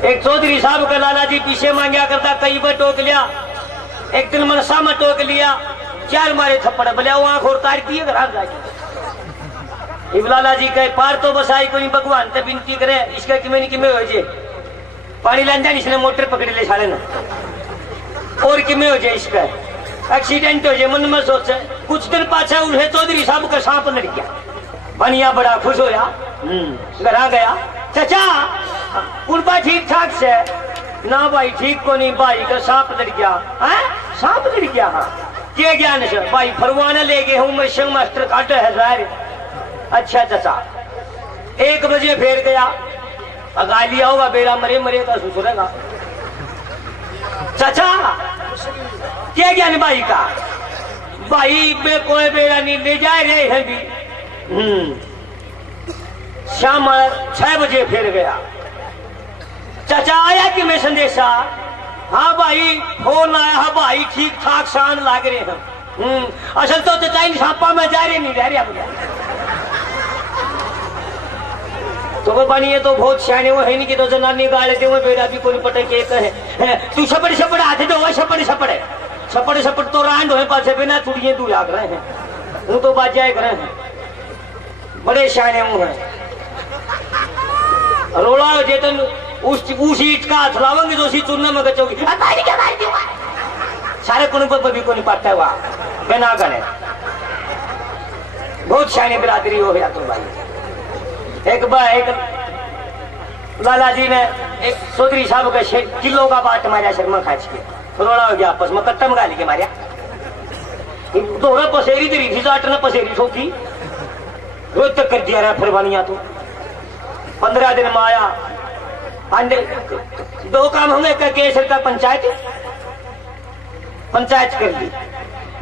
एक चौधरी साहब का लाला जी पीछे मांगा करता, कई बार टोक लिया। एक दिन मनसा में टोक लिया, 4 मारे थप्पड़, बोले वो आंख और तार की घर जाके। लाला जी कहे पार तो बस आई कोई भगवान तो विनती करे, इसका किमें हो जाए पानी लान जाए, इसने मोटर पकड़ ले साले ना, और किमें हो जाए इसका एक्सीडेंट हो जाए। मन में सोचे कुछ दिन पाछा उन्हें चौधरी साहब का सांप लड़ गया। बनिया बड़ा खुश होया, घर आ गया, चाचा कुर्बा ठीक ठाक से ना भाई, ठीक को नहीं भाई का सांप लड़ गया। सांप लड़ गया? हाँ के ज्ञान से भाई, फरवाना ले गए हूँ मैं, संग मास्टर काटे है सारे। अच्छा चाचा 1 बजे फेर गया, अगा लिया होगा बेरा, मरे मरे का सुसुरेगा। चाचा क्या ज्ञान भाई का? भाई बे कोई बेरा नहीं ले जा रहे हैं भी। शाम 6 बजे फिर गया। चाचा आया कि मैं संदेशा? हाँ भाई फोन आया है भाई, ठीक ठाक शान लाग रहे हैं। असल तो चाचा इन छापा में जा रहे नहीं रह रहा। तो वो बनी तो बहुत सियाने वो है नहीं कि तो जनानी गाले थे वो बेड़ा भी कोई पटे के कहे तू छपड़ छपड़ हाथे तो वो छपड़ छपड़े छपड़ छपड़ तो रांड हो पासे बिना चुड़िए तू लाग रहे हैं, वो तो बाजाए कर रहे हैं, बड़े सियाने वो हैं। रोला हो जेतन उस ईट का हाथ लावेंगे तो उसी चुनने में गचोगी, सारे कुन पर भी कोई पाटा हुआ बिना गने। बहुत सियाने बिरादरी हो गया तुम भाई। एक बार एक लाला जी ने एक चौधरी साहब का किलो का बाट मारा शर्मा खाच के, रोड़ा हो गया आपस में, कट्टा मगा के मारिया। दोहरा पसेरी तेरी थी, जाट ने पसेरी ठोकी, रोज तक कर दिया रहा फिर बनिया। तो 15 दिन में आया, अंडे 2 काम होंगे, केसर का पंचायत कर ली।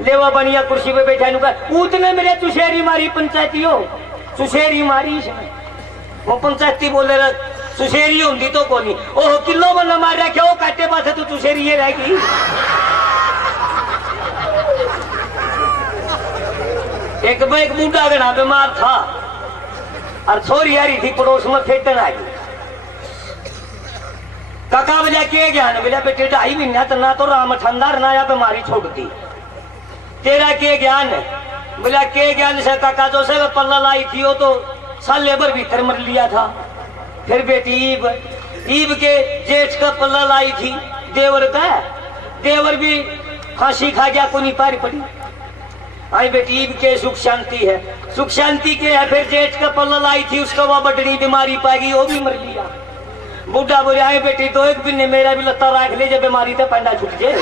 लेवा बनिया कुर्सी पे बैठा नुका, उतने मेरे चुशेरी मारी पंचायती हो, चुशेरी मारी इसने। वो पंचायती बोले रहा चुशेरी होंगी तो कोनी, ओह किलो बना मार रहा, क्यों काटे पास तो चुशेरी ये रहेगी। एक बूढ़ा गना बीमार था और छोरी आ रही थी पड़ोस में, फेटन आ गई। काका बजा के ज्ञान बोला बेटे 2.5 महीना तो ना तो राम ठंडा ना या बीमारी छोड़ती, तेरा के ज्ञान है? बोला के ज्ञान से काका जो से पल्ला लाई थी वो तो साल लेबर भीतर मर लिया था। फिर बेटी ईब के जेठ का पल्ला लाई थी, देवर का, देवर भी फांसी खा गया, कोई पार पड़ी। आई बेटी ईब के सुख शांति है, सुख शांति के है। फिर जेठ का पल्ला लाई थी, उसका वह बड़ी बीमारी पाएगी, वो भी मर लिया। बूढ़ा बोले आए बेटी तो 1 दिन मेरा भी लत्ता राख ले, जब बीमारी तो पंडा छूट जाए।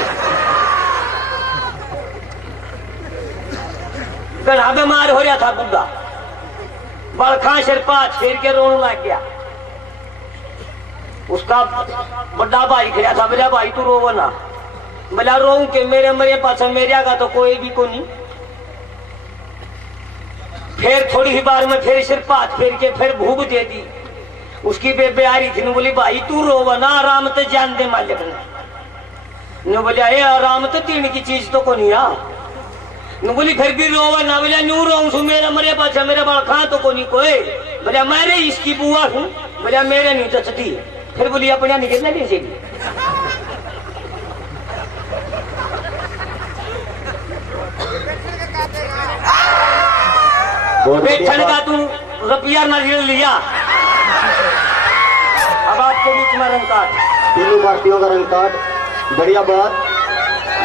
घना बीमार हो रहा था बूढ़ा, बड़खा सिर पाँच फेर के रोने लग गया। उसका बड़ा भाई खड़ा था, बोला भाई तू रोवो ना। बोला रोऊं के मेरे मरे पास मेरे का तो कोई भी को नहीं। फिर थोड़ी ही बार में फिर सिर पाँच फेर के फिर भूख दे दी। उसकी बेबे आ रही थी, बोली भाई तू रोवा ना, आराम तो जान दे मालिक ने। बोलिया ये आराम तो 3 की चीज तो को नहीं आ। बोली फिर भी रोवा ना। बोला नू रो मेरा मरे पास मेरा बड़ा खा तो को नहीं कोई। बोला मेरे इसकी बुआ हूँ। बोला मेरे नहीं तो चटी। फिर बोली अपने निकलना नहीं चाहिए। बैठन का तू रुपया ना लिया। अब आपके बीच में रंग कार्ड, तीनों पार्टियों का रंग कार्ड। बढ़िया बात,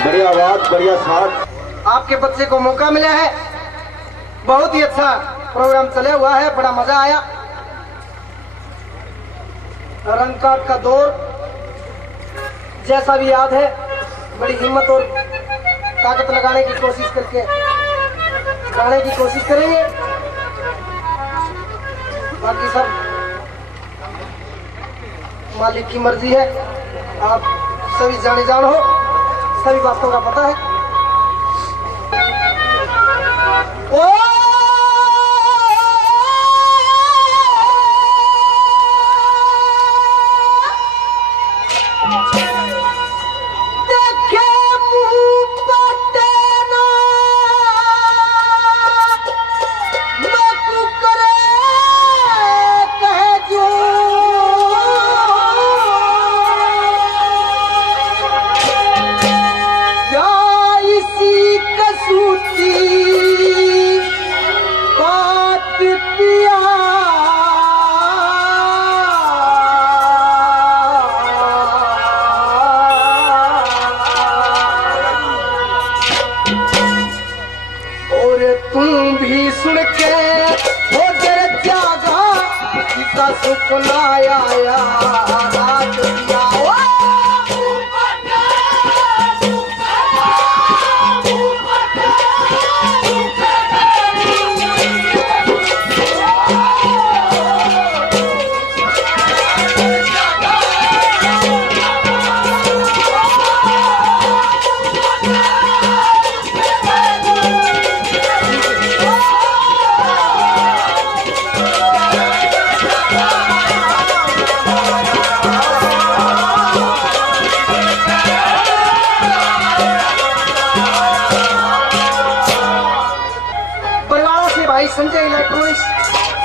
बढ़िया बात, बढ़िया साथ। आपके बच्चे को मौका मिला है, बहुत ही अच्छा प्रोग्राम चले हुआ है, बड़ा मजा आया। रंग कार्ड का दौर जैसा भी याद है, बड़ी हिम्मत और ताकत लगाने की कोशिश करके गाने की कोशिश करेंगे। बाकी सब मालिक की मर्जी है। आप सभी जाने जान हो, सभी बातों का पता है। ओ सुपना आया रात दिया संजय इलेक्ट्रॉनिक्स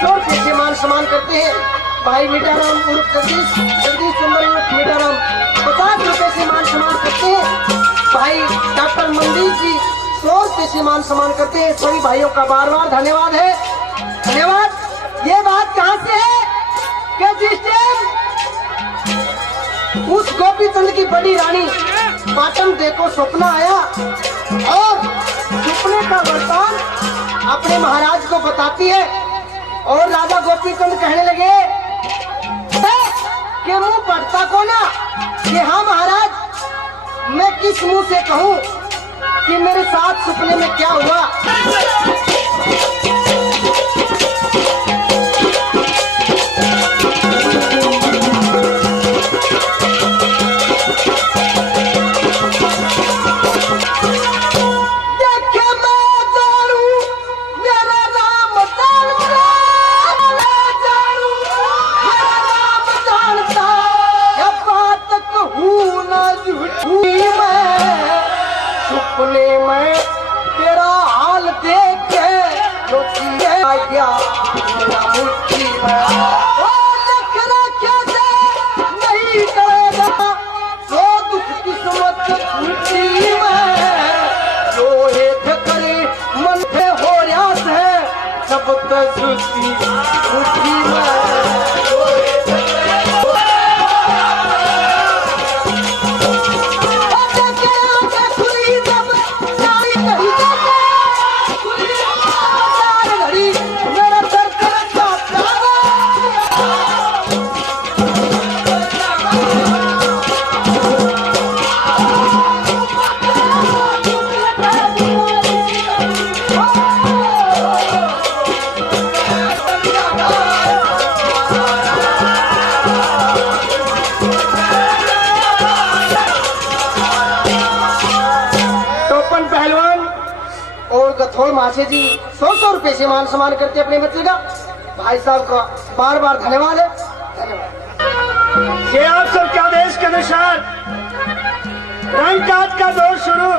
100 रुपये से मान सम्मान करते हैं। भाई मीठाराम उर्फ जगदीश सुंदर उर्फ मीठाराम 50 रुपये से मान सम्मान करते हैं। भाई डॉक्टर मंदीप जी 100 रुपये से मान सम्मान करते हैं। सभी भाइयों का बार बार धन्यवाद है। धन्यवाद। ये बात कहाँ से है कि जिस टाइम उस गोपीचंद की बड़ी रानी पाटन देखो सपना आया और सपने का वरदान अपने महाराज को बताती है और राजा गोपीचंद कहने लगे कि मुंह पड़ता को ना कि हाँ महाराज, मैं किस मुंह से कहूँ कि मेरे साथ सपने में क्या हुआ। सपने में तेरा हाल देख के जो आ गया मेरा मुट्ठी में कैसे नहीं करेगा जो दुख किस्मत मुट्ठी में जो एक करे मन पे हो रियास है सब तजुती मुट्ठी में गथोड़ मासे जी 100 रुपए से मान सम्मान करते अपने बच्चे का। भाई साहब का बार बार धन्यवाद है। धन्यवाद। ये आप सबके आदेश के अनुसार रंगकाज का दौर शुरू।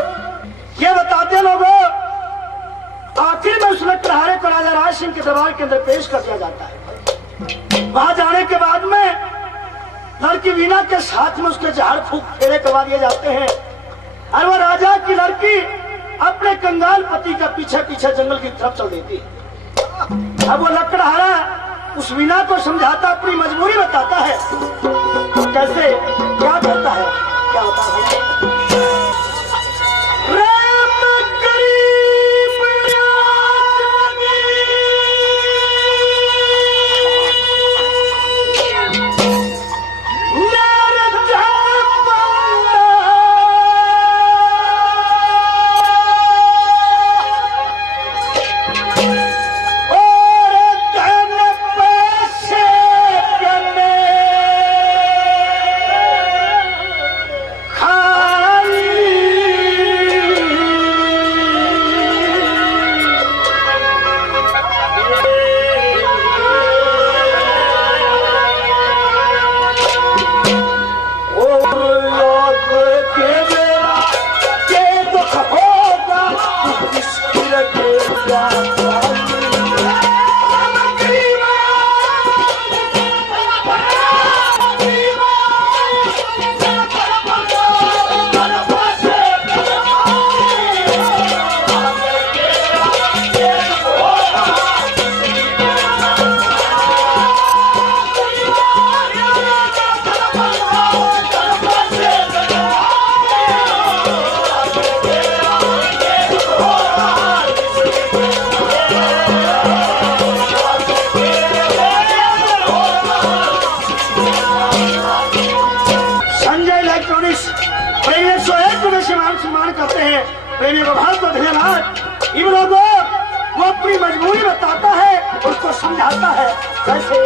ये बताते लोगों, आखिर में उस लकड़हारे को राजा राज सिंह के दरबार के अंदर पेश कर दिया जाता है। वहां जाने के बाद में लड़की वीणा के साथ में उसके झाड़ फूक फेरे करवा दिए जाते हैं और वह राजा की लड़की अपने कंगाल पति का पीछे पीछे जंगल की तरफ चल देती। अब वो लकड़हारा उस वीणा को समझाता, अपनी मजबूरी बताता है। कैसे क्या कहता है, क्या होता है? 101 रुपये से मान सम्मान करते हैं। प्रेमी को बहुत बहुत धन्यवाद। इन लोगों वो अपनी मजबूरी बताता है, उसको समझाता है कैसे।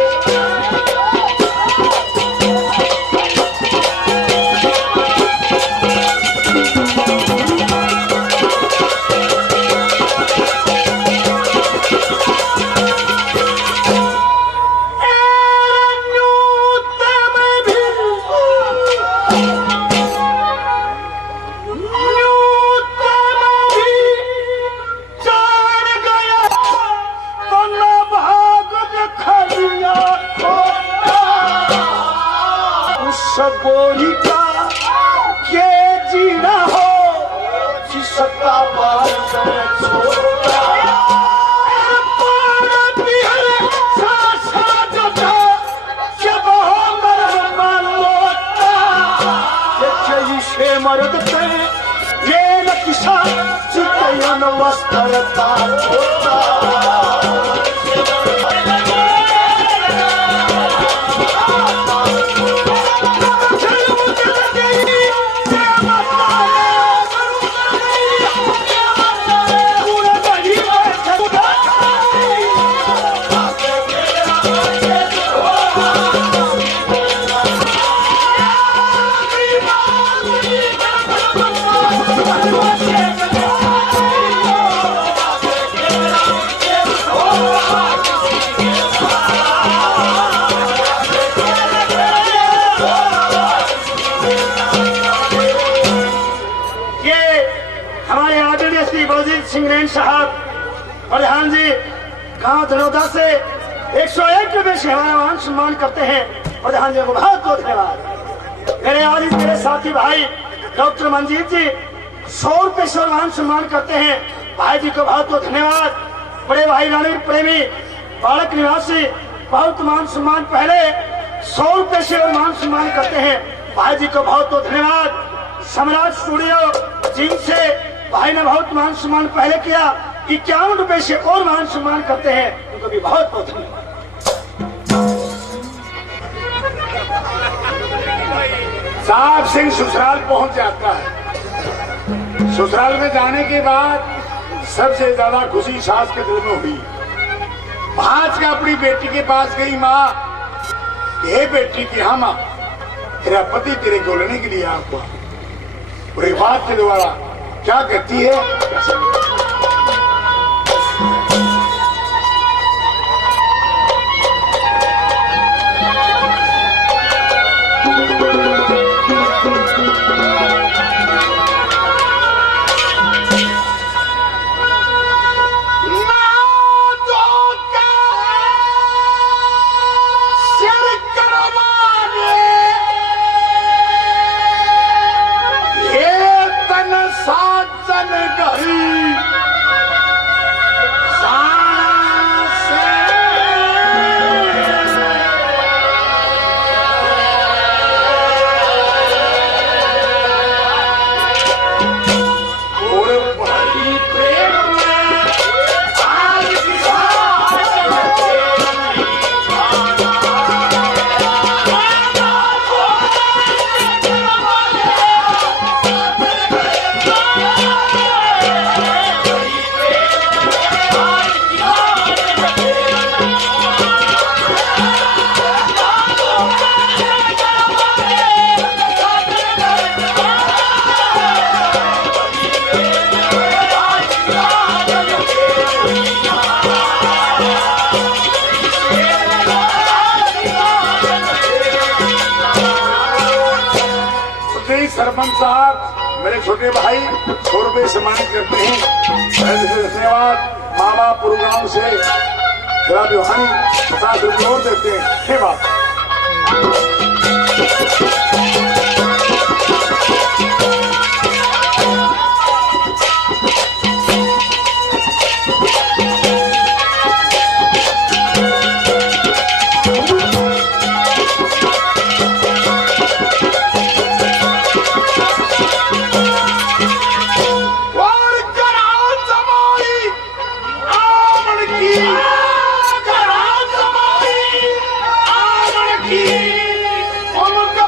सबोरी का ये जीना हो जिसका बाल छोटा मरद ये नक्शा चितयन वस्त्रता छोटा साहब प्रधान जी गांव धनौदा से 101 रुपये से हमारा मान सम्मान करते हैं। प्रधान जी को बहुत बहुत धन्यवाद। मेरे आदित्य मेरे साथी भाई डॉक्टर मंजीत जी 100 रुपये से मान सम्मान करते हैं। भाई जी को बहुत बहुत धन्यवाद। बड़े भाई रणवीर प्रेमी बालक निवासी बहुत मान सम्मान पहले 100 रुपये से मान सम्मान करते हैं। भाई जी को बहुत बहुत धन्यवाद। सम्राट स्टूडियो जिनसे भाई ने बहुत मान सम्मान पहले किया 51 रुपये से और मान सम्मान करते हैं, उनको भी बहुत बहुत धन्यवाद। साहब सिंह ससुराल पहुंच जाता है। ससुराल में जाने के बाद सबसे ज्यादा खुशी सास के दिल में हुई। आज का अपनी बेटी के पास गई माँ, ये बेटी की हाँ माँ तेरा पति तेरे को लेने के लिए आपको और एक बात के द्वारा क्या कहती है। सरपंच साहब मेरे छोटे भाई 100 रुपये सम्मानित करते हैं। धन्यवाद। मामा पुरगांव से जरा व्यवहारी 50 रुपये और देते हैं। हे बात उनका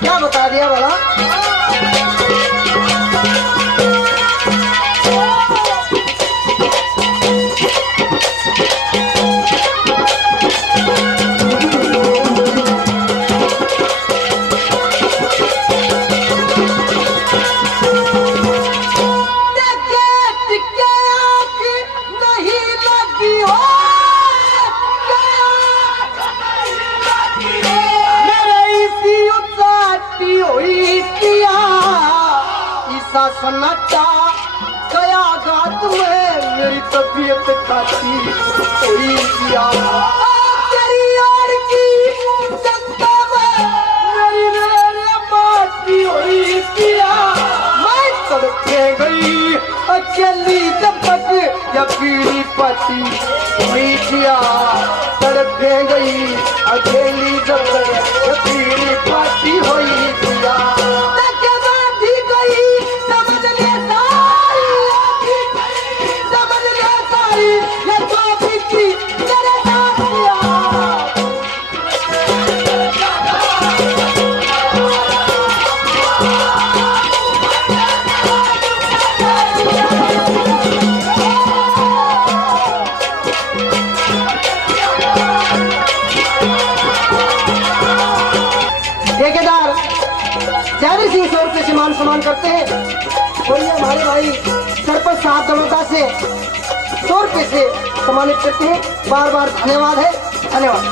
क्या बता दिया भला? सन्नाटा गया घात में मेरी तबीयत खाती कोई किया तेरी यार की जनता में मेरी मेरे बाती हुई किया मैं तड़पे गई अकेली जब तक या पीली पति हुई किया तड़पे गई अकेली जब तक या पीली पति हुई किया जयवीर सिंह 100 रुपये से मान सम्मान करते हैं और ये हमारे भाई सरपंच साहब दमोदा से 100 रुपये से सम्मानित करते हैं। बार बार धन्यवाद है, धन्यवाद।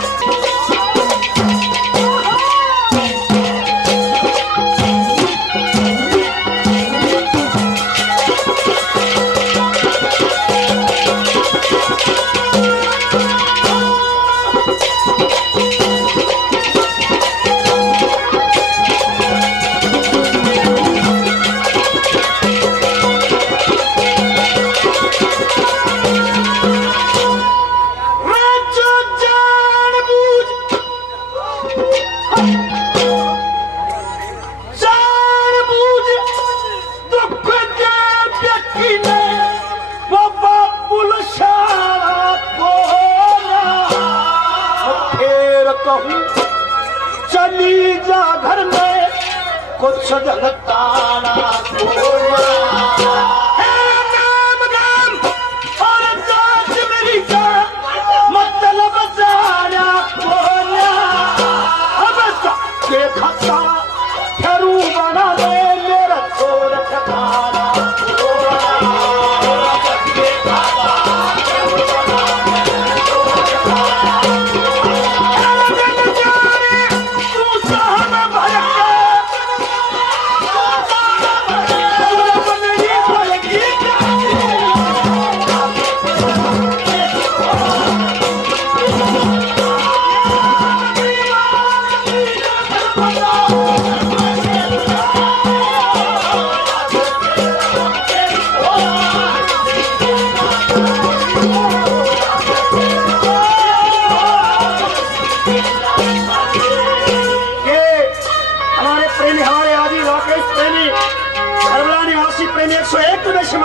चली जा घर में कुछ जगताना नाम नाम और जात मेरी का मतलब जाना कोना अब देखता फेरू बना ले मेरा छोड़ ठिकाना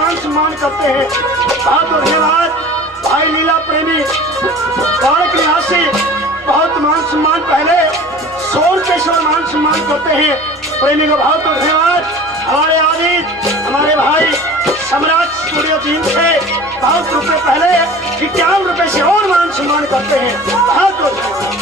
सम्मान करते हैं। बहुत धन्यवाद भाई लीला प्रेमी बाढ़ के निवासी, बहुत मान सम्मान पहले 100 रुपये से मान सम्मान करते हैं। प्रेमी को बहुत धन्यवाद। हमारे आदि हमारे भाई सम्राट स्टूडियो टीम से बहुत रुपये पहले 51 रुपये से और मान सम्मान करते हैं। बहुत धन्यवाद।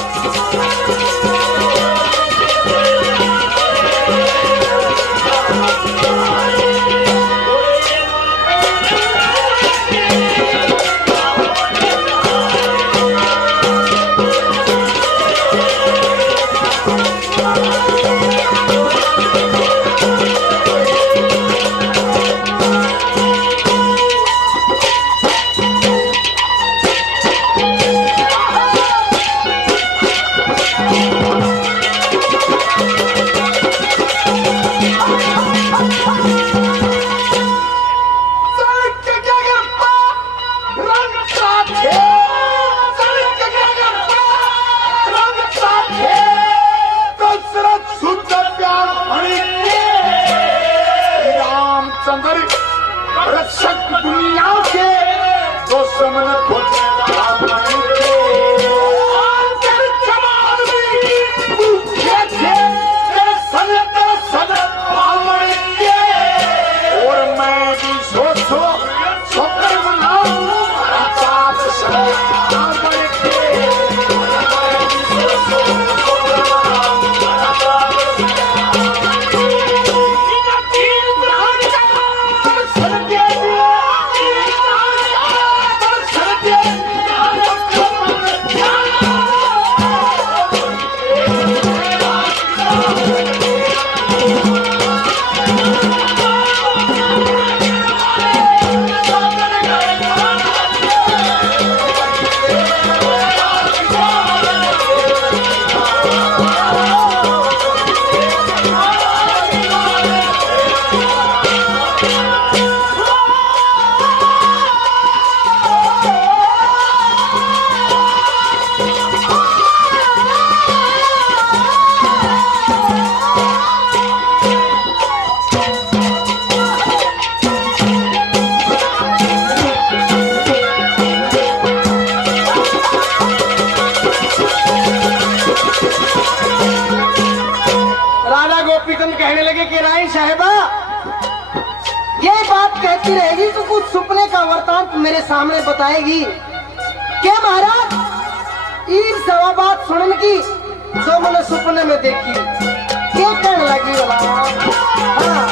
रक्षक दुनिया के दुश्मन सन पसंद कहने लगे कि रानी साहिबा ये बात कहती रहेगी तो कुछ सपने का वृतांत मेरे सामने बताएगी क्या महाराज ईर सवा बात सुनने की जो मैंने सपने में देखी क्या कहने लगी वाला हाँ।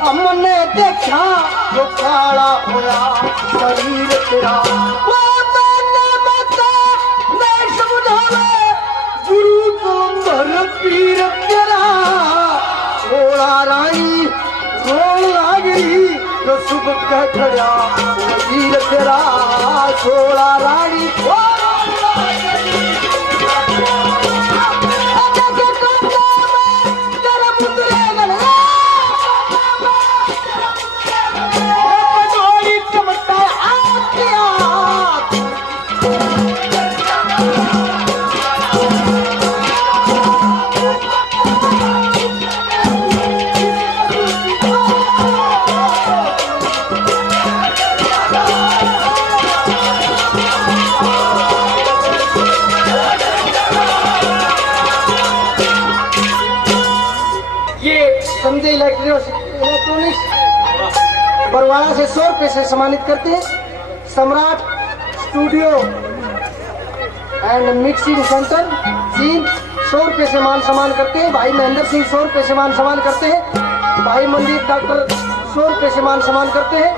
हमने देखा जो काला होया शरीर तेरा वो मैंने मता मैं समझावे गुरु तुम पीर तेरा थोड़ा रानी रोन लागी जो सुबह कह खड़ा वजीर तेरा थोड़ा रानी संजय इलेक्ट्रॉनिक्स बरवाड़ा से 100 रुपए से सम्मानित करते हैं। सम्राट स्टूडियो एंड मिक्सिंग सेंटर चीन 100 रुपए से मान सम्मान करते हैं। भाई महेंद्र सिंह 100 रुपए से मान सम्मान करते हैं। भाई मंदिर डॉक्टर 100 रुपए से मान सम्मान करते हैं।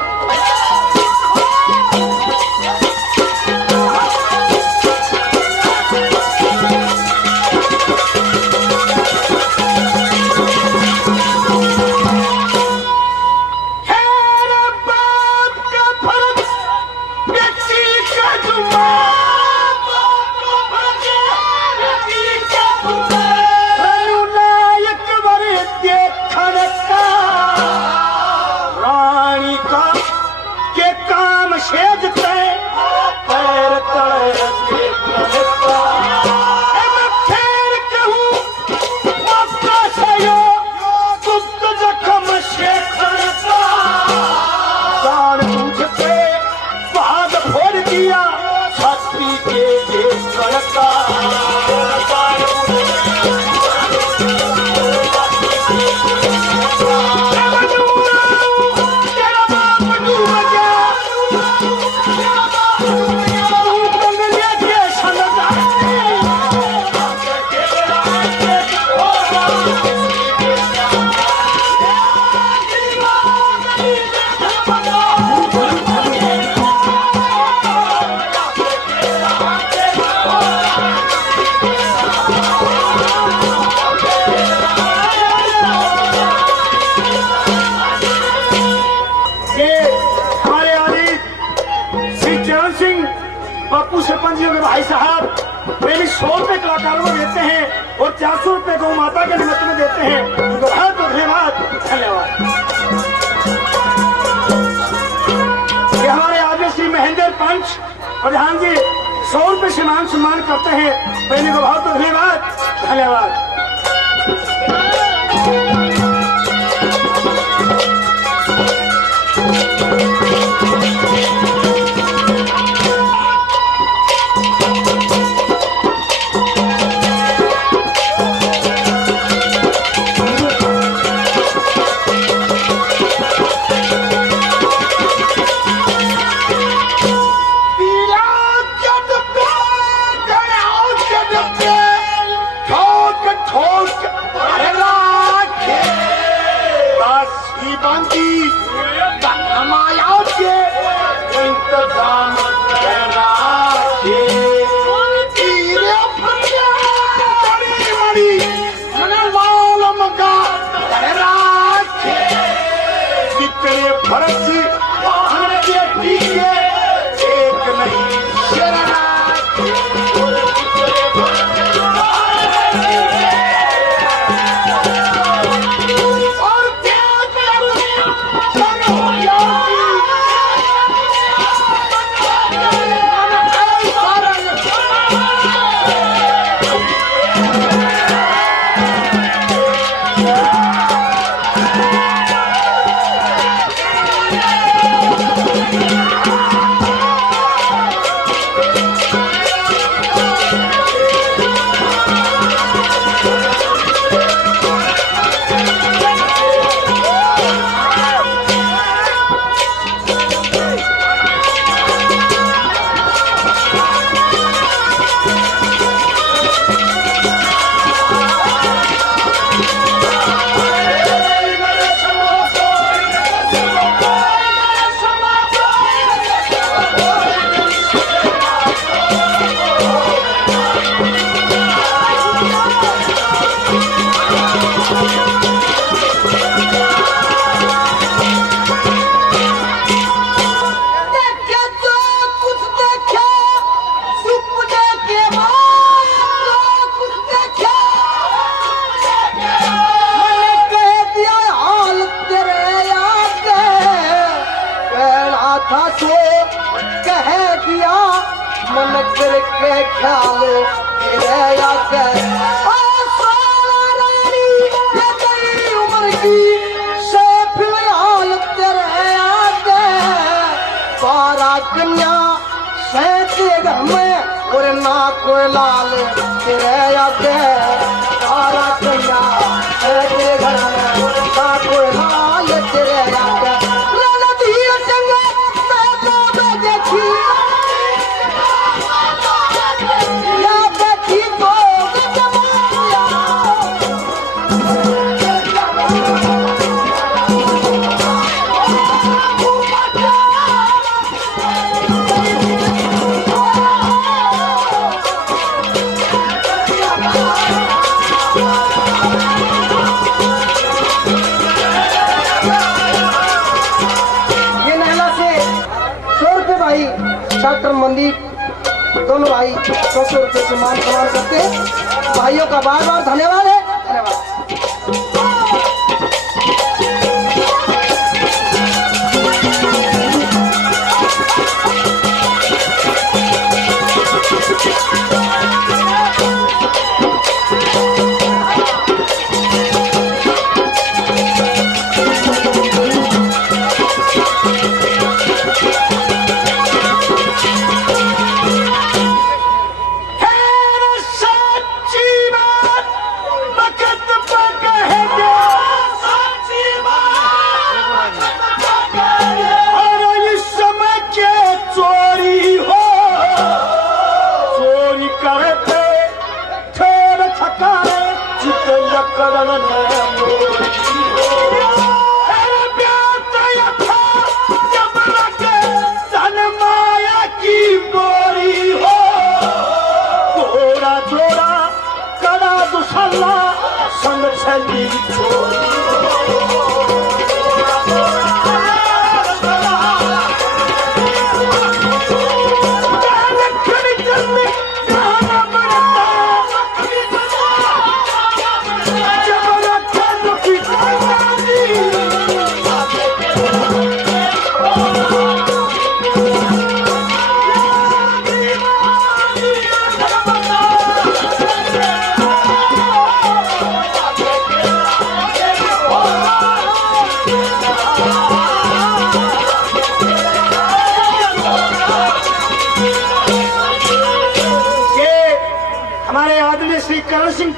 भाई साहब पहले 100 रुपए कलाकारों को देते हैं और 400 रुपए गौ माता के निमित्त में देते हैं। उनको बहुत धन्यवाद धन्यवाद। ये हमारे आगे श्री महेंद्र पंच प्रधान जी 100 रुपए से मान सम्मान करते हैं। पहले को बहुत धन्यवाद धन्यवाद। मन करके ख्याल तेरे आगे रानी ये तेरी उम्र की से फिलहाल तेरे आगे बारा कन्या से घर में और ना कोई लाल तेरे आगे बारा कन्या से घर में और ना कोई लाल तेरे आगे डॉक्टर मनदीप दोनों भाई 100 रुपए से मान सम्मान करते हैं। भाइयों का बार बार धन्यवाद है। धन्यवाद।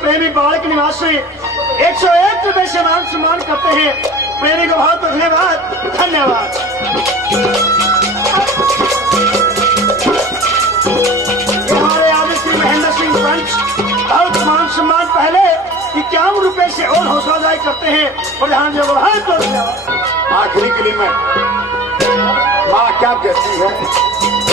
प्रेमी बालक निवासी 101 रुपए से मान सम्मान करते हैं। प्रेमी को बहुत धन्यवाद। धन्यवाद। हमारे आदि श्री महेंद्र सिंह पंच बहुत मान सम्मान पहले 51 रुपए से और हौसला अफजाई करते हैं। प्रधान जी को बहुत धन्यवाद। आखिरी कली में माँ क्या कहती है?